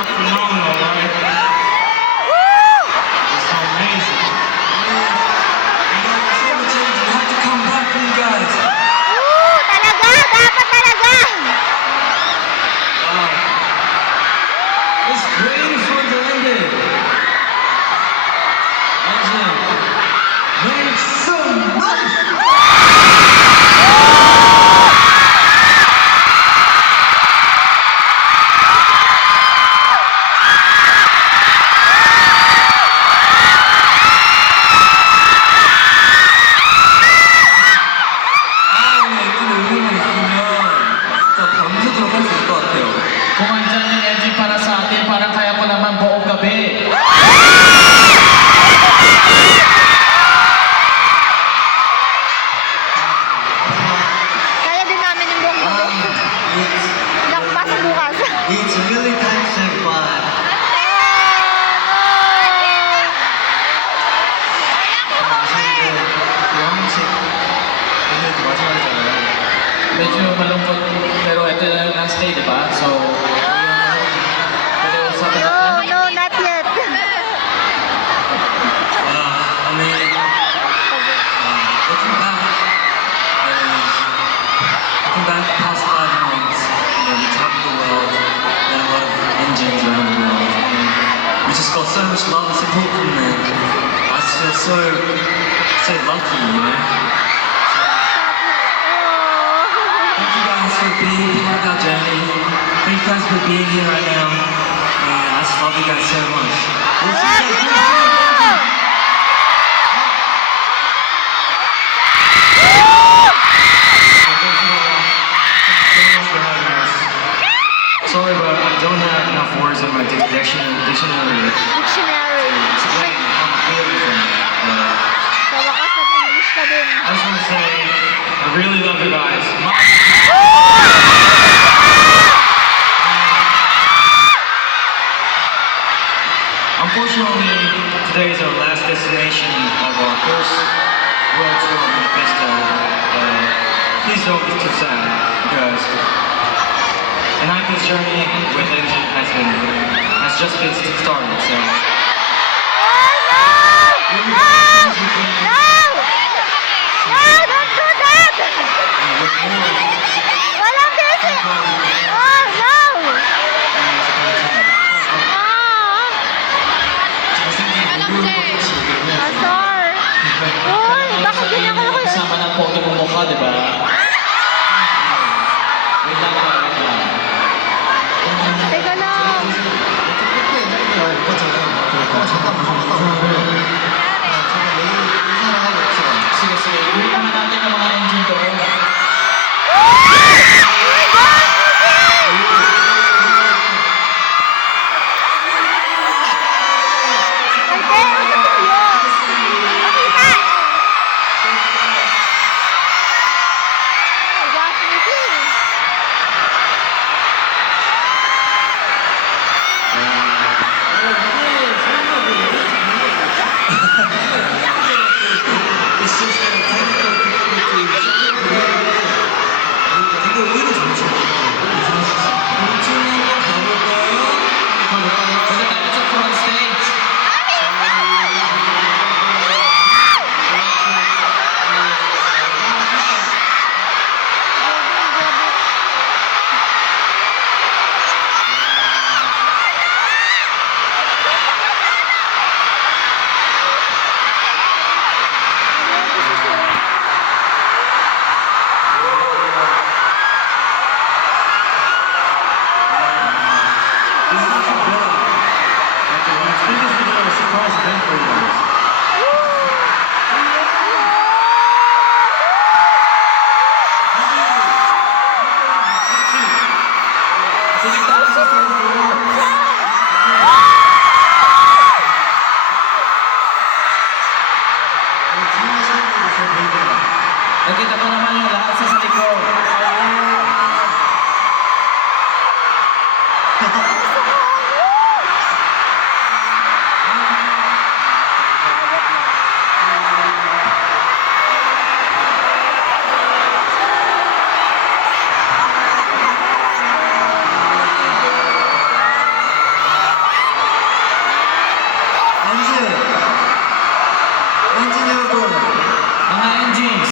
out phenomenal, right? It's amazing. You have to come back for you guys. Talaga, dapat talaga. Wow. It's really fun to end it. Awesome. Make some noise. Kung andyan yung engine para sa atin, parang kaya ko naman buong gabi. Kaya din namin yung buong gabi. Ilang pasok bukas. It's really touching, but Medyo malungkot, pero ito na yung last day, di ba? So, pwede usapan No, natin. no, not yet. I mean, looking back the past 5 months, we traveled the world, met a lot of Indians around the world, and we just got so much love and support from them. I just feel so lucky, you know. Thank you guys for being part of our journey. Thank you guys for being here right now. And I just love you guys so much. We'll see you guys next time. Sorry, but I don't have enough words in my dictionary Dictionary. to explain how I'm feeling from it. Sa wakas, nag-English ka din. I just want to say, I really love you guys. Unfortunately, today is our last destination of our first World Tour Manifesto. Please don't be too sad, because an active journey with Engine has just been started. So, No! Don't do that! with more Walang busy! Oh, no! Asar! Uy, bakit ganyan ka kayo? Kasama ng photo mo mukha, di ba? Wait lang ba? Wait lang. Teka lang. Sige, sige. Greet naman natin ang mga engine doon. Ate, usap tayo. Makita. Oh, gas meeting. It's just that technical difficulties. 근데 오히려 좋죠. Punta tayo sa front stage. This is actually better. I think this is a surprise event for you guys. Sige tayo sa front floor. Nakita mo naman yung lahat sa likod.